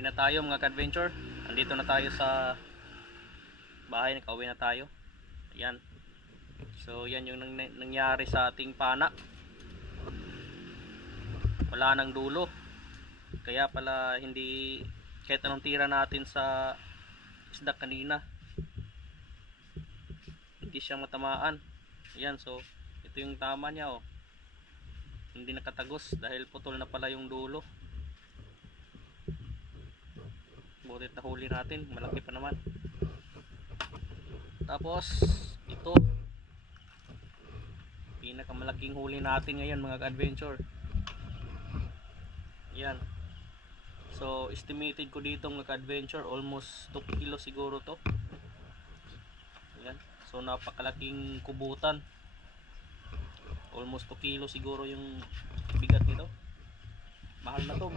Uwi na tayo mga ka-adventure. Nandito na tayo sa bahay, nakauwi na tayo. Ayan. So yan yung nangyari sa ating pana. Wala nang dulo. Kaya pala hindi, kahit anong tira natin sa isda kanina, hindi siya matamaan. Ayan, so ito yung tama niya, oh. Hindi nakatagos dahil putol na pala yung dulo. Butit na huli natin, malaki pa naman. Tapos ito, pinakamalaking huli natin ngayon mga ka-adventure. Yan. So estimated ko dito mga ka-adventure, almost 2 kilo siguro to. Yan. So napakalaking kubutan. Almost 2 kilo siguro yung bigat nito. Mahal na to.